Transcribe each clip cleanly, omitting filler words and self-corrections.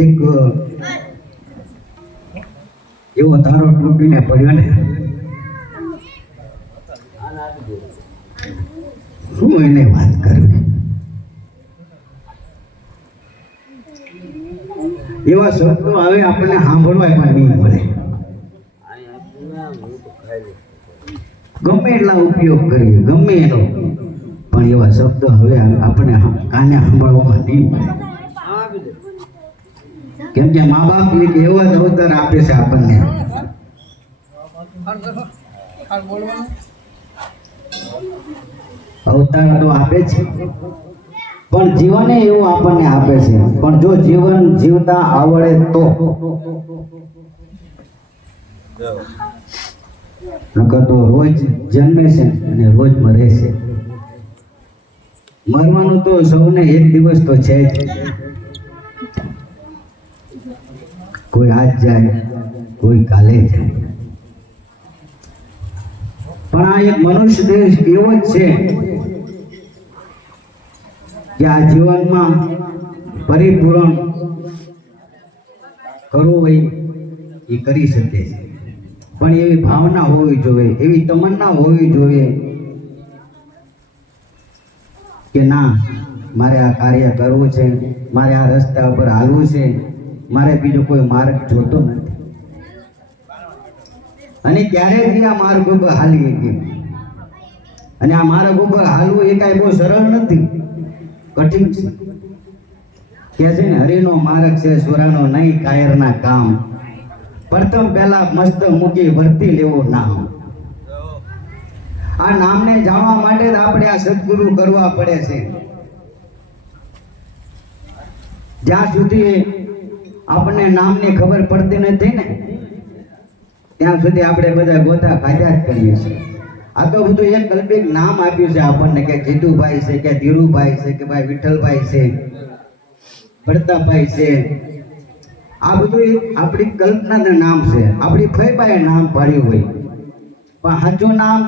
એક એવો તારો તૂટીને પડ્યો ને, શું એને વાત કરવી? એવા શબ્દો હવે આપણને સાંભળવા પણ નહીં મળે. ગમે એટલા ઉપયોગ કરીએ, ગમે એનો, પણ એવા શબ્દો હવે આપણે કાને સાંભળવામાં નહીં મળે. કેમ કે મા બાપ એક એવો જ અવતાર આપે છે આપણને. અવતાર તો આપે છે, પણ જીવન એવું આપણને આપે છે. પણ જો જીવન જીવતા આવડે તો, નકર તો રોજ જન્મે છે અને રોજ મરે છે. મરવાનું તો સૌને એક દિવસ તો છે જ. કોઈ આજ જાય, કોઈ કાલે જાય. પણ આ એક મનુષ્ય દેશ એવો જ છે કે આ જીવનમાં પરિપૂર્ણ કરવું હોય એ કરી શકે છે. પણ એવી ભાવના હોવી જોઈએ, એવી તમન્ના હોવી જોઈએ કે ના, મારે આ કાર્ય કરવું છે, મારે આ રસ્તા ઉપર હાલવું છે, મારે બીજો કોઈ માર્ગ જોતો નથી. અને ક્યારેક આ માર્ગ ઉપર હાલી ગઈ. અને આ માર્ગ ઉપર હાલવું એ કાંઈ બહુ સરળ નથી, કઠિન છે. કે છે ને, હરિનો માર્ગ છે સુરાનો નહીં કાયરના કામ. પ્રથમ પહેલા મસ્ત મૂકી વર્તી લેવું નામ. આ નામને જાણવા માટે જ આપણે આ સદગુરુ કરવા પડે છે. જ્યાં સુધી આપણને નામની ખબર પડતી નથી ને, ત્યાં સુધી આપણે બધા ગોતા ખાધા જ કરીએ છીએ. આ તો બધું એક કલ્પિત નામ આપ્યું છે આપણને, કે જીતુભાઈ છે, કે ધીરુભાઈ છે, કે ભાઈ વિઠ્ઠલભાઈ છે, પ્રતાપભાઈ છે. આ બધું આપણી કલ્પનાનું નામ છે. આપણી ફઈબાએ નામ પાડ્યું હોય, પણ સાચું નામ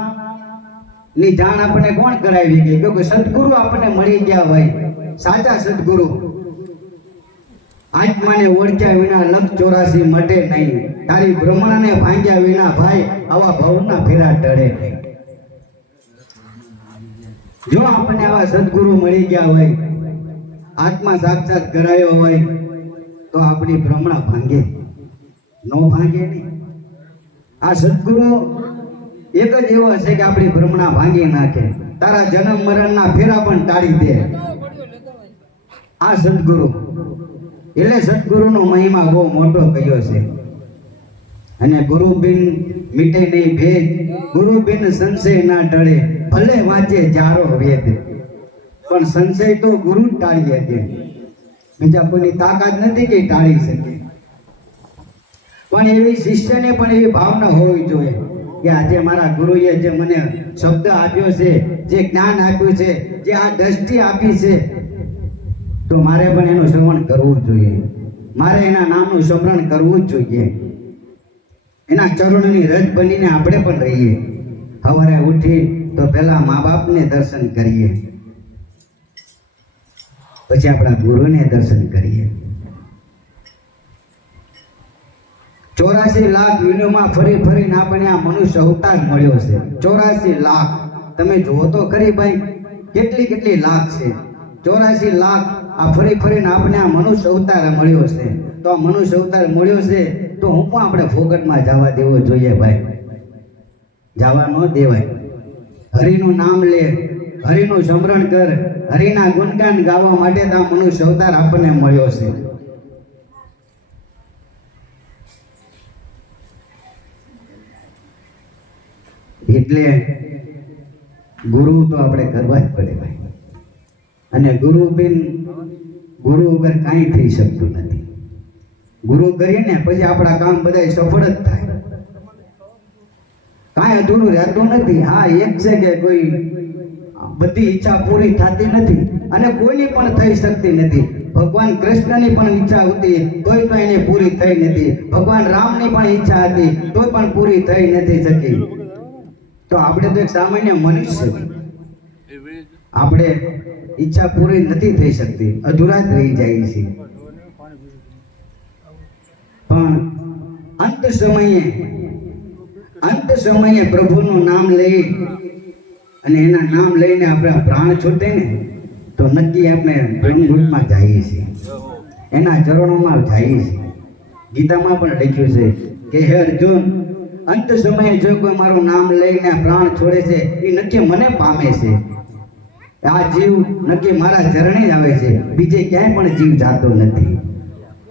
ની જાણ આપણને કોણ કરાવી ગઈ? કે સદગુરુ આપણને મળી ગયા હોય, સાચા સદગુરુ. આત્માને ઓળખ્યા વિના લખ 84 મટે નહીં. તારી બ્રહ્મણાને ભાંગ્યા વિના ભાઈ આવા ભવના ફેરા ટળે નહીં. જો આપણને આવા સદગુરુ મળી ગયા હોય, આત્મા સાક્ષાત કરાયો હોય, તો આપણી બ્રહ્મણા ભાંગે, નો ભાંગે નહીં. આ સદગુરુ એક જ એવો છે કે આપણી બ્રહ્મણા ભાંગી નાખે, તારા જન્મ મરણના ફેરા પણ ટાળી દે. આ સદગુરુ એટલે સદગુરુનો મહિમા બહુ મોટો કયો છે. અને ગુરુ બિન મીટે નહીં ભેદ, ગુરુ બિન સંશય ના ટળે. ભલે વાંચે જારો વેદ, પણ સંશય તો ગુરુ જ ટાળી શકે. બીજા કોઈની તાકાત નથી કે ટાળી શકે. પણ એવી શિષ્યને પણ એવી ભાવના હોવી જોઈએ કે આજે મારા ગુરુએ જે મને શબ્દ આપ્યો છે, જે જ્ઞાન આપ્યું છે, જે આ દ્રષ્ટિ આપી છે, તો મારે પણ એનું શ્રવણ કરવું જોઈએ. મારે એના નામનું સ્મરણ કરવું જ જોઈએ. એના ચરણોની રજ બનીને આપણે પણ રહીએ. સવારે ઉઠી તો પહેલા મા બાપને દર્શન કરીએ, પછી આપણા ગુરુને દર્શન કરીએ. 84 લાખ યુનિમાં ફરી ફરીને આપણે આ મનુષ્ય અવતાર મળ્યો છે. 84 લાખ તમે જુઓ તો ખરી ભાઈ, કેટલી લાખ છે. 84 લાખ આ ફરી ફરીને આપણે આ મનુષ્ય અવતાર મળ્યો છે. તો આ મનુષ્ય અવતાર મળ્યો છે તો હું પણ આપણે ફોગટમાં જવા દેવો જોઈએ ભાઈ? જવા ન દેવાય. હરિનું નામ લે, હરિનું સ્મરણ કર, હરિના ગુણગાન ગાવા માટે તો આ મનુષ્ય અવતાર આપણને મળ્યો છે. એટલે ગુરુ તો આપણે કરવા જ પડે ભાઈ. અને ગુરુ વગર કાંઈ થઈ શકતું નથી. ગુરુ કરીએ ને પછી આપણા કામ બધા સફળ જ થાય, કાંઈ અધૂરું રહેતું નથી. હા, એક છે કે કોઈ બધી ઈચ્છા પૂરી થતી નથી અને કોઈની પણ થઈ શકતી નથી. ભગવાન કૃષ્ણની પણ ઈચ્છા હતી તોય તો એને પૂરી થઈ નથી. ભગવાન રામની પણ ઈચ્છા હતી તોય પણ પૂરી થઈ નથી શકી. તો આપણે તો એક સામાન્ય મનુષ્ય, આપણે ઈચ્છા પૂરી નથી થઈ શકતી, અધૂરા જ રહી જાય છે. પણ અંત સમયે પ્રભુનું નામ લઈ અને એના નામ લઈને આપણા પ્રાણ છૂટે ને તો નક્કી આપણે બ્રહ્મગુટમાં જઈએ છીએ, એના ચરણોમાં જઈએ છીએ. ગીતામાં પણ લખ્યું છે કે હે અર્જુન, અંત સમયે જો કોઈ મારું નામ લઈને પ્રાણ છોડે છે એ નક્કી મને પામે છે. આ જીવ નક્કી મારા ચરણે જ આવે છે, બીજે ક્યાંય પણ જીવ જાતો નથી.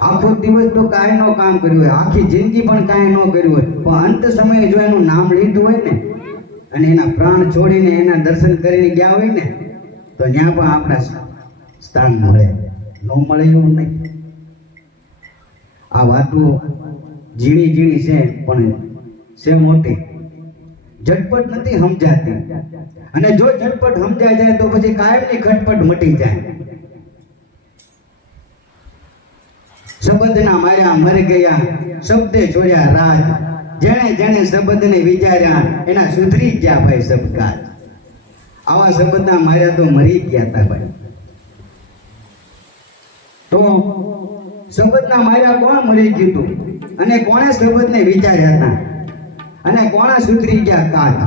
આખો દિવસ તો કાંઈ નો કામ કર્યું હોય, આખી જિંદગી પણ કાંઈ ન કર્યું હોય, પણ અંત સમયે જો એનું નામ લીધું હોય ને અને એના પ્રાણ છોડીને એના દર્શન કરીને ગયા હોય ને તો ત્યાં પણ આપણા સ્થાન મળે. ન મળે એવું નહીં. આ વાતો ઝીણી ઝીણી છે પણ છે મોટી, ઝટપટ નથી સમજાતી. અને જો ઝટપટ સમજાય જાય તો પછી કાયમની ખટપટ મટી જાય. શબ્દના માર્યા મરી ગયા, શબ્દે છોડ્યા રાજ. જેણે જેણે શબ્દને વિચાર્યા એના સુધરી ગયા ભાઈ સબકાજ. આવા શબ્દના માર્યા તો મરી ગયા હતા ભાઈ. તો શબ્દના માર્યા કોણ મરી ગયું હતું અને કોણે શબ્દને વિચાર્યા હતા અને કોણે સુધરી ગયા કાજ.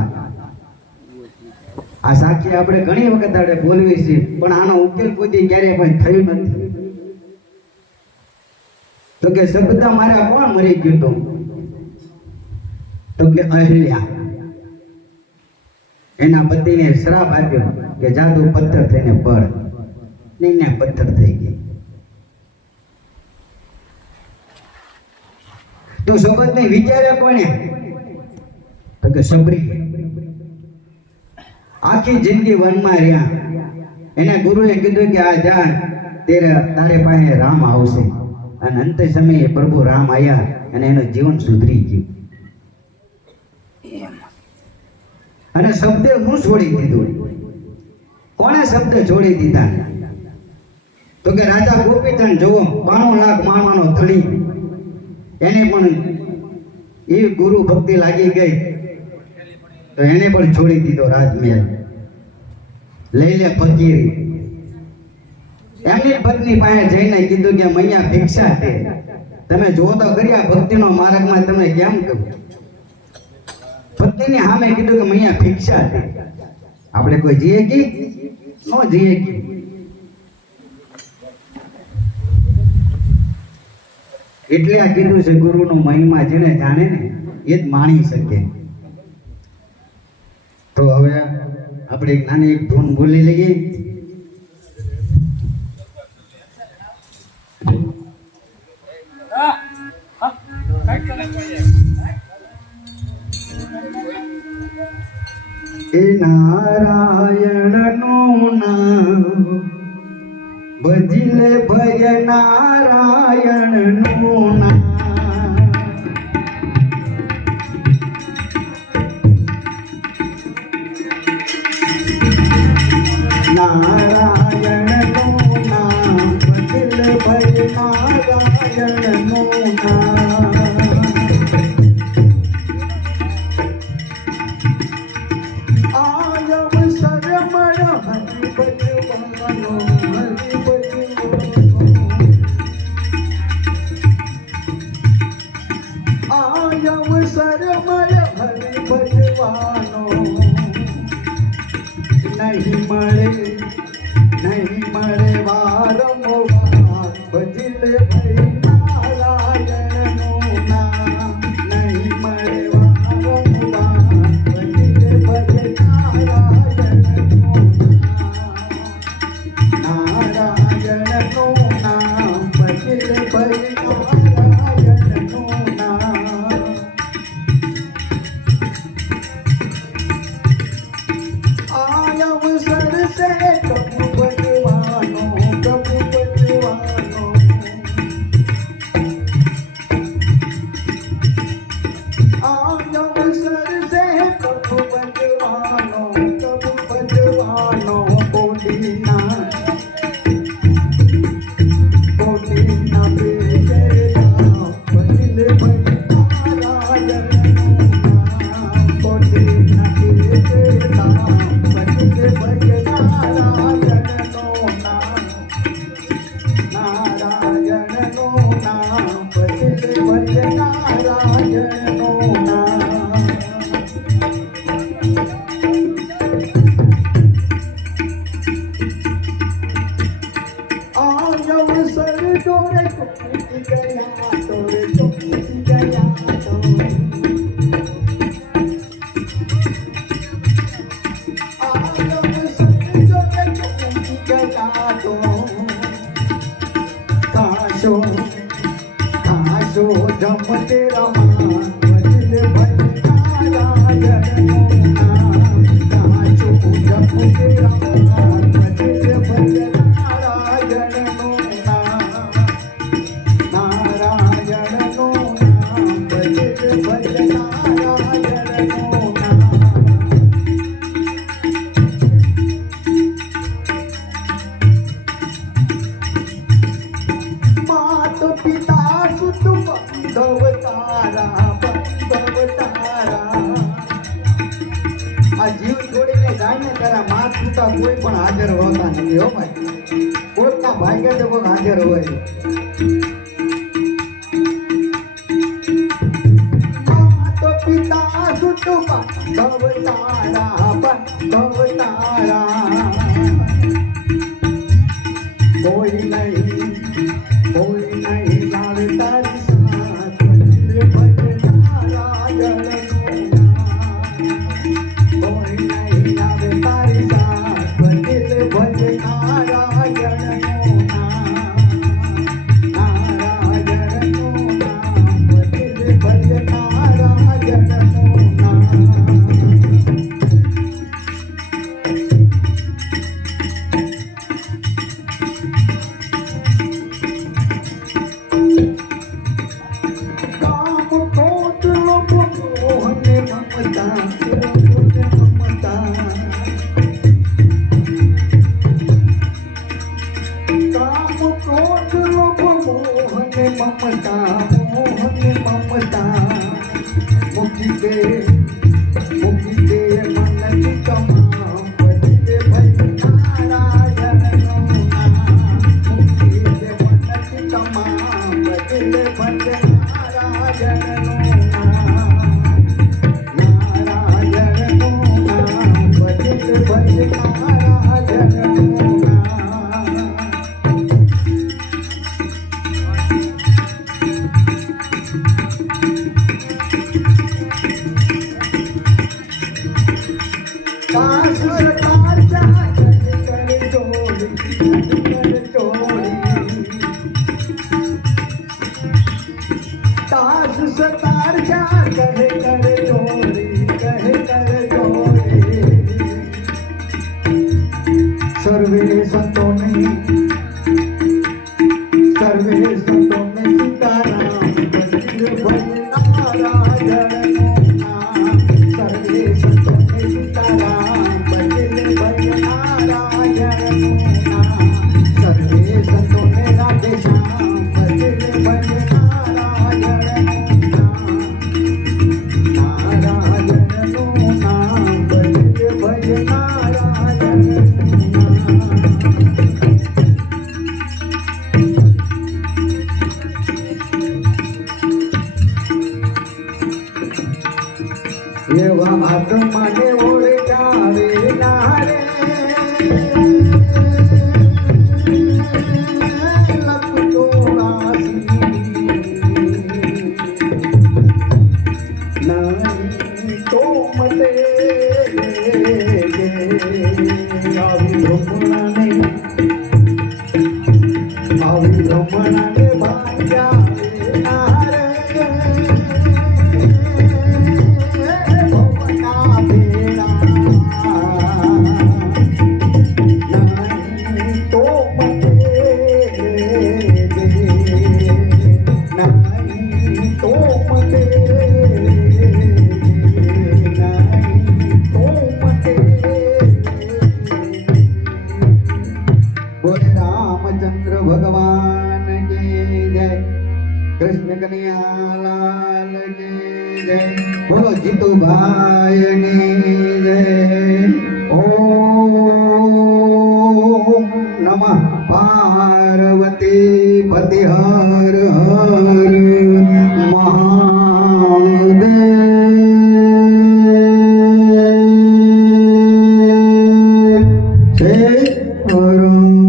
આ સાક્ષી આપણે ઘણી વખત આપણે બોલવી છે પણ આનો ઉકેલ કોઈ ક્યારેય પણ થયું નથી. તો કે શબ્દ મારા કોણ મરી ગયું હતું? તો કે અહલ્યા. એના પતિને શ્રાપ આપ્યો કે જાદુ પથ્થર થઈને પડ. ને પથ્થર થઈ ગઈ. તો શબ્દને વિચાર્યા કોણે? તો કે સબરી. આખી જિંદગી વનમાં રહ્યા. એના ગુરુએ કીધું કે આ જા, તારે પાસે રામ આવશે. અને અંત સમયે પ્રભુ રામ આવ્યા અને એનું જીવન સુધરી ગયું. અને શબ્દ હું છોડી દીધું. કોણે શબ્દ છોડી દીધા? તો કે રાજા ગોપીચંદ જોવો, 92 લાખ માણવાનો ધણી, એને પણ એ ગુરુ ભક્તિ લાગી ગઈ તો એને પણ છોડી દીધો રાજમહેલ. લઈ લે ફકીરી. એમની પત્ની પાસે જઈને કીધું કે મૈયા ભિક્ષા દે. તમે જો તો કરી આ ભક્તિનો માર્ગમાં તમે કેમ કહો? પત્નીની સામે કીધું કે મૈયા ભિક્ષા દે. આપણે કોઈ જીએ કી નો જીએ કી. એટલે આ કીધું છે ગુરુનો મહિમા જેને જાણે ને એ જ માણી શકે. તો હવે આપણે એક નાની એક ધૂન બોલી લઈએ. એ નારાયણ નું નામ ભજલે ભય નારાયણ નું નામ. નારાયણ નું નામ ભજલે ભય નારાયણ નું નામ. નહીં મળે વારંવાર ભજલે ભઈ નારાયણ નું નામ. નહીં મળે વારંવાર ભજલે ભઈ નારાયણ નું નામ. નારાયણ નું નામ ભજલે ભઈ નારાયણ નું નામ. કોઈ પણ હાજર હોતા નથી હો ભાઈ કોઈના ભાગ્ય તો કોઈ હાજર હોય તો પિતા સુતુપા ભવતારા ભવતારા કોઈ નહીં લાવે તારી સાથ ભજનારા જળનો કોઈ નહીં લાવે તારી સાથ ભજનારા જળનો નારાયણનો નામ ભજનારા જળનો सर्वे संतों ने सीताराम भजनारा जड़नो सर्वे संतों ने सीताराम भजनारा जड़नो सर्वे संतों ने राधे श्याम भजनारा जड़नो नारायणनो नाम भजनारा जड़नो એવા આત્માને ઓળખાવે નારે લખતો રાશી નાની તો મતે આવી બ્રહ્મણાને ભાગ્યા रामचंद्र भगवान की जय कृष्ण कन्हैया लाल की जय बोलो जीतू भाई की जय ओम नमः पार्वती पति हर हर હે પરમ